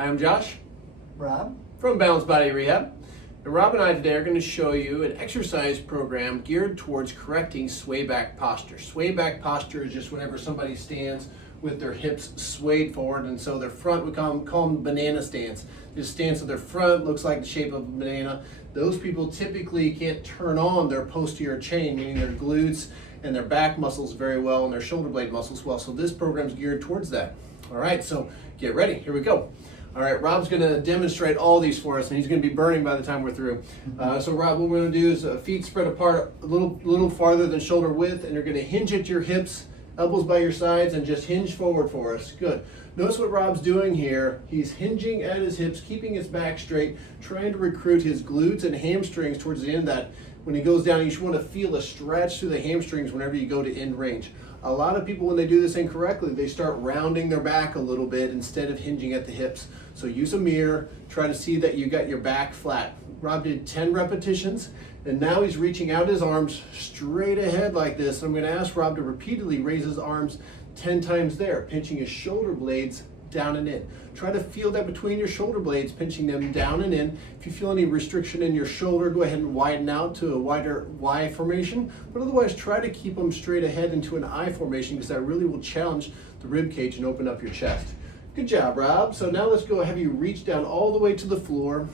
Hi, I'm Josh Rob? from Balanced Body Rehab. And Rob and I today are going to show you an exercise program geared towards correcting swayback posture. Swayback posture is just whenever somebody stands with their hips swayed forward, and so their front, we call them banana stance. This stance of their front looks like the shape of a banana. Those people typically can't turn on their posterior chain, meaning their glutes and their back muscles very well and their shoulder blade muscles well. So this program is geared towards that. All right, so get ready. Here we go. All right, Rob's going to demonstrate all these for us, and he's going to be burning by the time we're through. So Rob, what we're going to do is feet spread apart a little farther than shoulder width, and you're going to hinge at your hips, elbows by your sides, and just hinge forward for us. Good. Notice what Rob's doing here. He's hinging at his hips, keeping his back straight, trying to recruit his glutes and hamstrings towards the end of that. When he goes down, you should want to feel a stretch through the hamstrings whenever you go to end range. A lot of people, when they do this incorrectly, they start rounding their back a little bit instead of hinging at the hips. So use a mirror, try to see that you got your back flat. Rob did 10 repetitions, and now he's reaching out his arms straight ahead like this. I'm going to ask Rob to repeatedly raise his arms 10 times there, pinching his shoulder blades down and in. Try to feel that between your shoulder blades, pinching them down and in. If you feel any restriction in your shoulder, go ahead and widen out to a wider Y formation, but otherwise try to keep them straight ahead into an I formation, because that really will challenge the rib cage and open up your chest. Good job, Rob. So now let's go have you reach down all the way to the floor.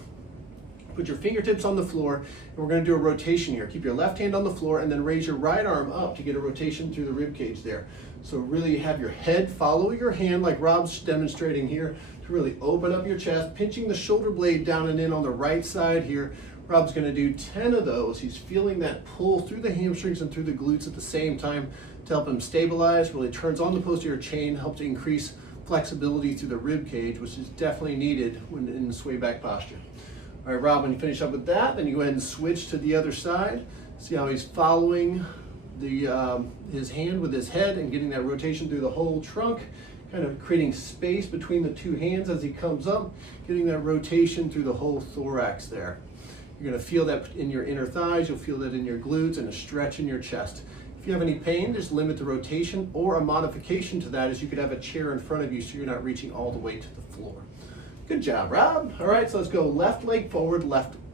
Put your fingertips on the floor, and we're going to do a rotation here. Keep your left hand on the floor and then raise your right arm up to get a rotation through the rib cage there. So really have your head follow your hand like Rob's demonstrating here to really open up your chest, pinching the shoulder blade down and in on the right side here. Rob's going to do 10 of those. He's feeling that pull through the hamstrings and through the glutes at the same time to help him stabilize, really turns on the posterior chain, helps increase flexibility through the rib cage, which is definitely needed when in the swayback posture. All right, Rob, when you finish up with that, then you go ahead and switch to the other side. See how he's following his hand with his head and getting that rotation through the whole trunk, kind of creating space between the two hands as he comes up, getting that rotation through the whole thorax there. You're going to feel that in your inner thighs, you'll feel that in your glutes, and a stretch in your chest. If you have any pain, just limit the rotation, or a modification to that is you could have a chair in front of you so you're not reaching all the way to the floor. Good job, Rob. All right, so let's go left leg forward,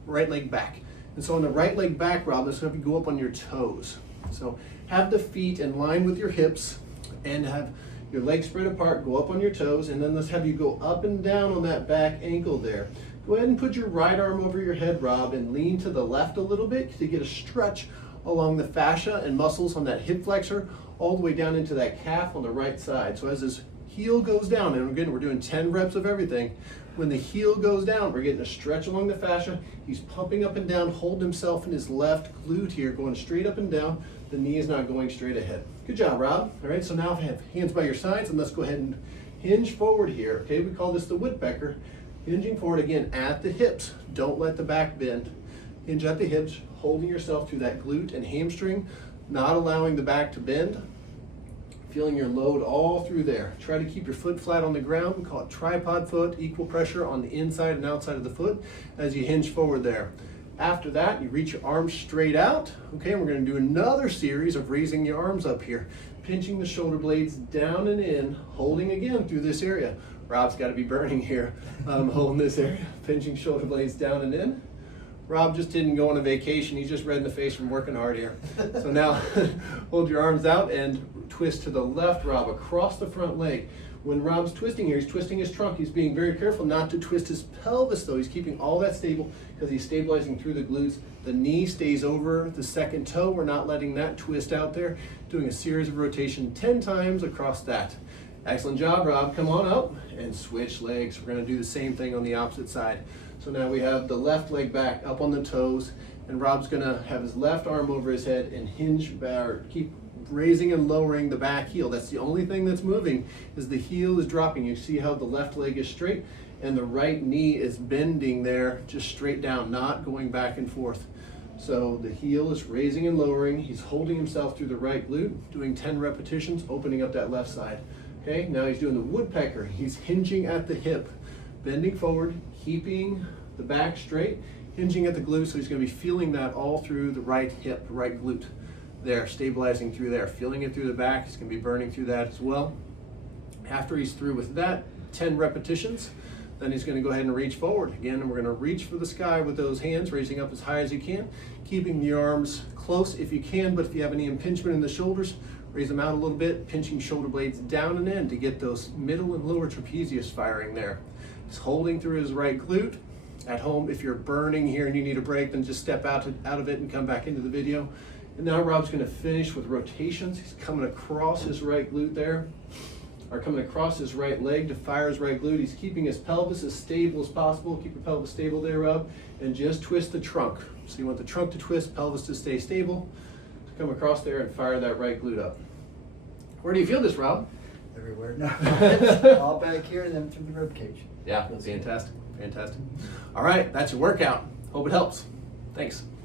right leg back. And so on the right leg back, Rob, let's have you go up on your toes. So have the feet in line with your hips and have your legs spread apart, go up on your toes, and then let's have you go up and down on that back ankle there. Go ahead and put your right arm over your head, Rob, and lean to the left a little bit to get a stretch along the fascia and muscles on that hip flexor, all the way down into that calf on the right side. So as his heel goes down, and again, we're doing 10 reps of everything. When the heel goes down, we're getting a stretch along the fascia. He's pumping up and down, holding himself in his left glute here, going straight up and down. The knee is not going straight ahead. Good job, Rob. All right, so now have hands by your sides, and let's go ahead and hinge forward here. Okay, we call this the woodpecker. Hinging forward again at the hips. Don't let the back bend. Hinge at the hips, holding yourself through that glute and hamstring, not allowing the back to bend. Feeling your load all through there. Try to keep your foot flat on the ground. We call it tripod foot, equal pressure on the inside and outside of the foot as you hinge forward there. After that, you reach your arms straight out. Okay, and we're going to do another series of raising your arms up here, pinching the shoulder blades down and in, holding again through this area. Rob's got to be burning here, holding this area, pinching shoulder blades down and in. Rob just didn't go on a vacation. He's just red in the face from working hard here. So now hold your arms out and twist to the left, Rob, across the front leg. When Rob's twisting here, he's twisting his trunk. He's being very careful not to twist his pelvis, though. He's keeping all that stable because he's stabilizing through the glutes. The knee stays over the second toe. We're not letting that twist out there. Doing a series of rotation 10 times across that. Excellent job, Rob. Come on up and switch legs. We're going to do the same thing on the opposite side. So now we have the left leg back up on the toes, and Rob's going to have his left arm over his head and hinge back, or keep raising and lowering the back heel. That's the only thing that's moving, is the heel is dropping. You see how the left leg is straight and the right knee is bending there, just straight down, not going back and forth. So the heel is raising and lowering. He's holding himself through the right glute, doing 10 repetitions, opening up that left side. Okay, now he's doing the woodpecker. He's hinging at the hip, bending forward, keeping the back straight, hinging at the glute, so he's going to be feeling that all through the right hip, right glute. There, stabilizing through there, feeling it through the back. He's going to be burning through that as well. After he's through with that, 10 repetitions. Then he's going to go ahead and reach forward. Again, and we're going to reach for the sky with those hands, raising up as high as you can, keeping the arms close if you can, but if you have any impingement in the shoulders, raise them out a little bit, pinching shoulder blades down and in to get those middle and lower trapezius firing there. He's holding through his right glute. At home, if you're burning here and you need a break, then just step out of it and come back into the video. And now Rob's going to finish with rotations. He's coming across his right glute there, or coming across his right leg to fire his right glute. He's keeping his pelvis as stable as possible. Keep your pelvis stable there, Rob, and just twist the trunk. So you want the trunk to twist, pelvis to stay stable. So come across there and fire that right glute up. Where do you feel this, Rob? Everywhere. No, all back here and then through the rib cage. Yeah, fantastic, fantastic. All right, that's your workout. Hope it helps. Thanks.